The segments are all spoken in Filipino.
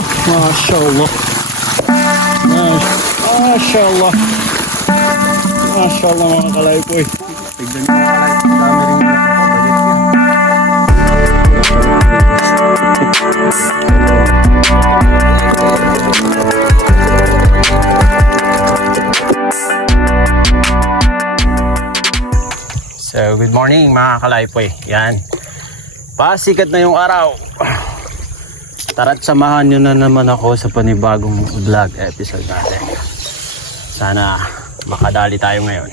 Oh, mashallah. Mashallah. Mashallah mga kalaypoy. Tignan nyo mga kalaypoy. Dami rin So, good morning mga kalaypoy. Yan. Pasikat na yung araw. Tara't samahan nyo na naman ako sa panibagong vlog episode natin. Sana makadali tayo ngayon.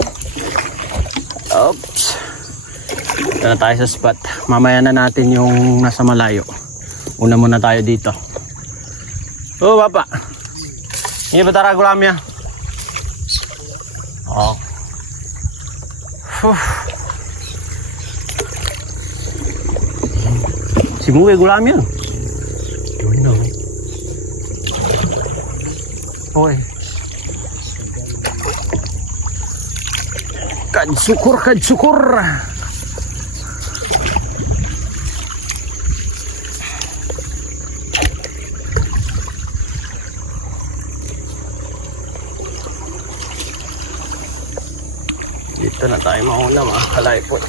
Oops. Ito na tayo sa spot. Mamaya na natin yung nasa malayo. Una muna tayo dito. Oh, papa. Ini ba tara gulamnya? Oh. Si Muwe gulamnya. Yun na. Oy. Kad syukur. Dito na tayo mauna mga kalaypoy.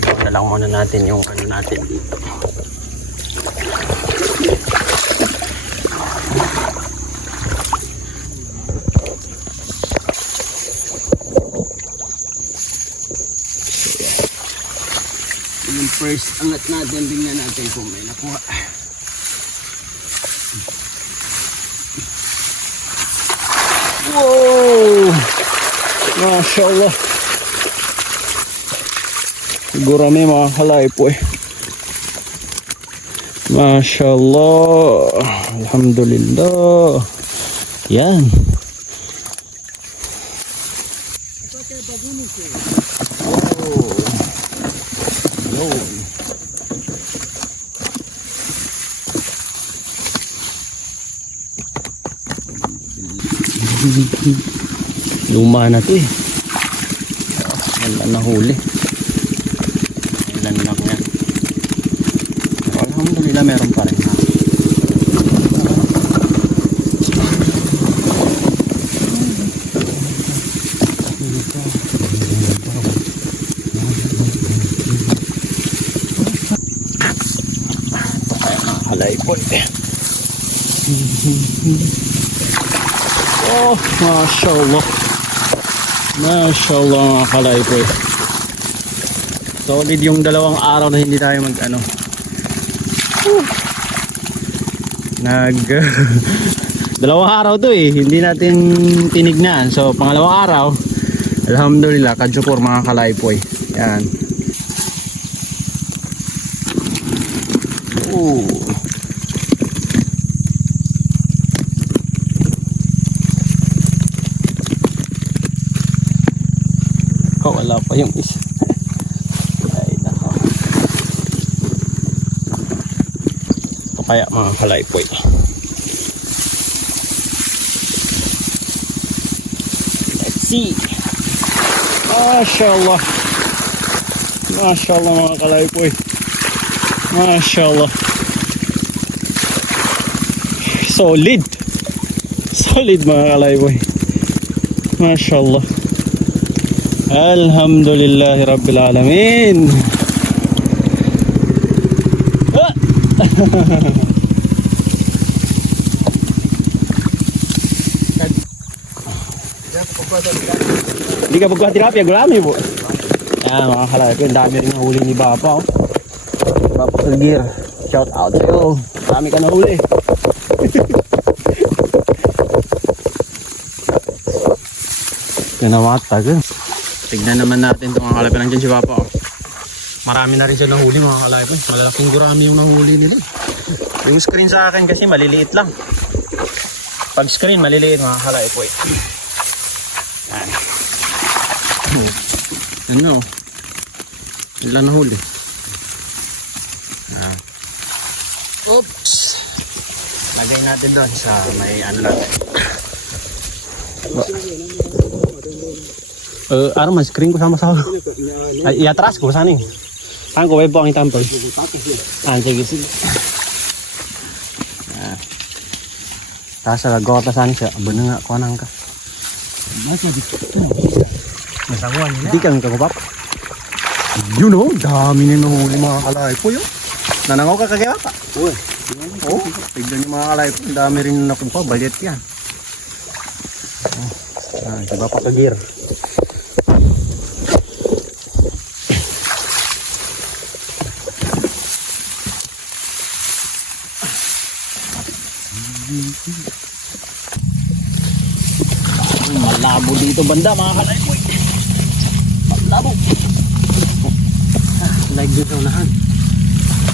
Gawin na lang muna natin yung ano natin dito. Yung first angat natin, tingnan natin kung may nakuha. Wow! Mashallah. Siguro may mga kalaypoy. Mashallah. Alhamdulillah. Yan. Luma na to eh. Wala na huli. Ilan lang yan. Pero alhamdulillah meron pa rin ha. Ito kaya mga kalaypoy. Oh, mashallah. Mashallah mga kalaypoy. Solid yung dalawang araw na hindi tayo mag-ano. Dalawang araw to eh. Hindi natin tinignan. So, pangalawang araw. Alhamdulillah, kadsyukur mga kalaypoy. Yan. Wala pa yung isa. Ay, nako. Ito kaya mga kalaypoy. Let's see. Mashallah. Mashallah mga kalaypoy. Mashallah. Solid. Solid mga kalaypoy. Mashallah. Alhamdulillahi Rabbil Alamin. Hindi ka pagkuha-tirapya, gulami po. Yan mga kalaypoy, ang dami rin nahuli ni Papa. Oh. Papa Kagir, shout out sa'yo. Dami ka nahuli. Kinamata ka. Tignan naman natin itong mga kalaypoy. Nandiyan si Papa. Oh. Marami na rin siya nahuli mga kalaypoy. Malalaking gurami yung nahuli nila. Yung screen sa akin kasi maliliit lang. Pag screen maliliit mga kalaypoy. Yan. Ano? Ilan nahuli? Oops. Lagay natin doon sa may ano natin. Ano man, screen ko sama-sama. Ay, iatras ko, saan eh? Saan ko, web po ang itampol. Sige. Kasa gawatasan siya. Aba na nga, kuanang ka. Masawan Hindi kang kagupap. Yun o, dami na nahuli mga kalay po yun. Nanangaw ka kagaya pa. Uy. Oo, tignan yung mga kalay po. Dami rin nakuha, balit yan. Diba pa kagir? Malabo dito banda mga kalay po. Malabo. Like dito unahan.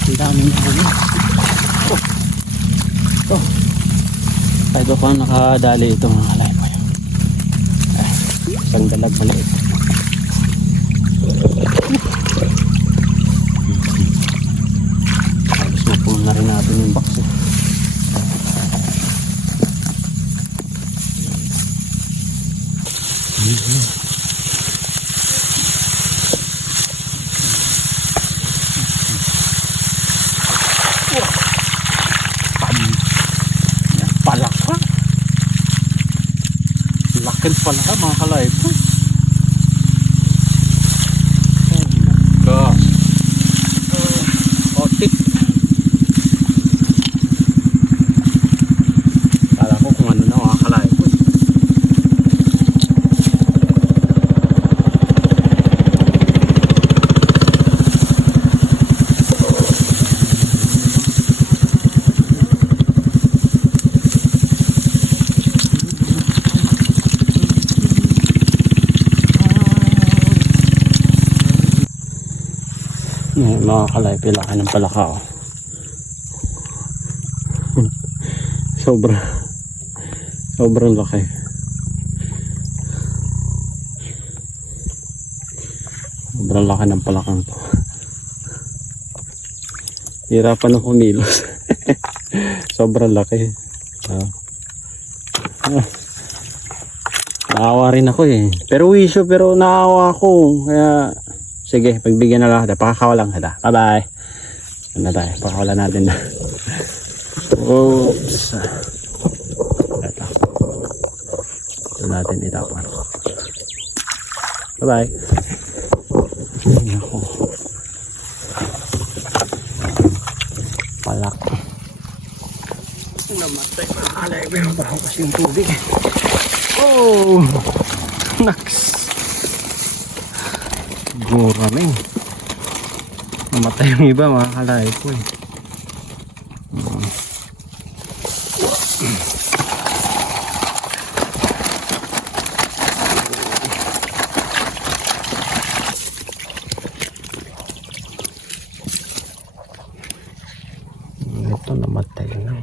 Ang daming huli. Kahit pa nakadali ito mga kalay po. Isang dalag maliit. Tapos mapuno na rin natin yung box. Palaka. Laking palaka mga kalay po. Oh my gosh. Otik. Kala ko kung ano na mga kalay po. Mga kalay, pilaki ng palaka oh. Sobrang laki. Sobrang laki ng palakang to. Hirapan ako kumilos. Sobrang laki. Naawa rin ako eh. Pero wisyo, pero naawa ako. Kaya sige, pagbigyan na lang kita. Pakakawalan kita. Bye-bye. Ano tayo? Pakakawalan natin na. Oops. Ito. Ito natin itapon. Bye-bye. Ay, ako. Palak. Namatay pa. Alay, pero parang kasi yung tubig. Oh! Naks. Guraming. Namatay yung iba mga kalay po eh. Ito namatay na.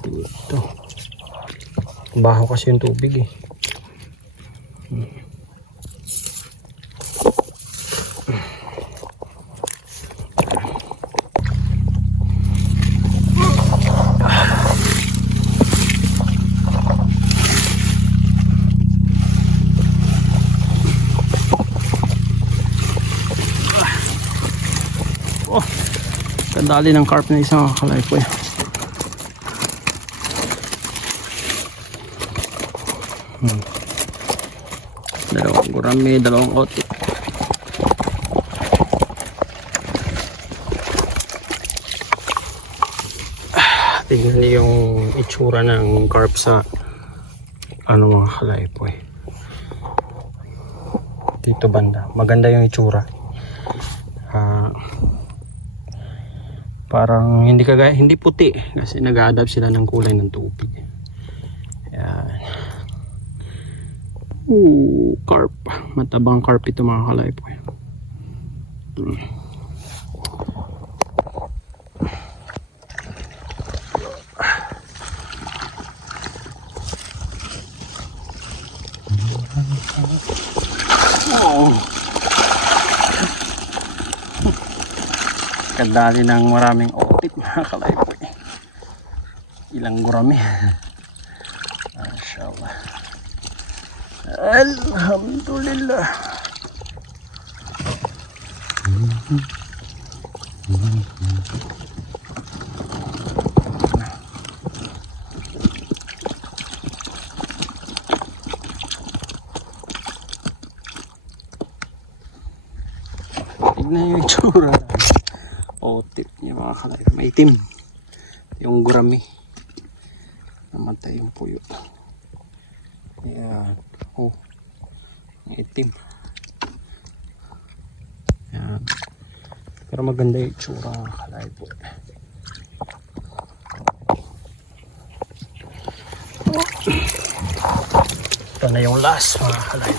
Dito. Baho kasi yung tubig eh. Kadali ng carp na isang kalay po eh. Dalawang gurami, dalawang otik. Tignan niyo yung itsura ng carp sa ano mga kalay po eh. Dito banda, maganda yung itsura. Parang hindi kagaya, hindi puti kasi nag-a-adapt sila ng kulay ng tubig. Ayan. Carp. Matabang carp ito mga kalay po. Kadali ng maraming otik mga kalay po. Ilang gurami. Mashallah. Alhamdulillah. itim. Yung gurami. Namatay yung puyo. Ayan. Oh. Yung itim. Ayan. Pero maganda yung itsura ng kalay po. Ito na yung last mga kalay.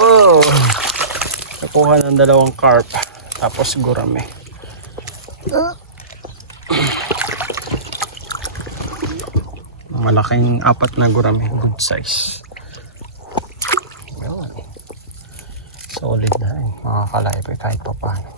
Oh, nakuha ng dalawang carp tapos gurame. Malaking apat na gurame, good size. Yun. Solid na rin mga kalaype kahit pa paano.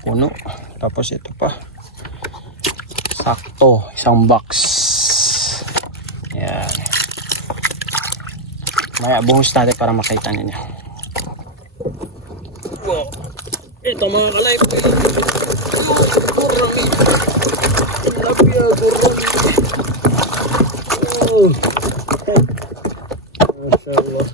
Puno. Tapos ito pa. Sakto. Isang box. Yan. Maya buhos natin para makita ninyo. Wow. Ito mga kalayp. Gurami. Tilapia gurami. Oh. Mashallah.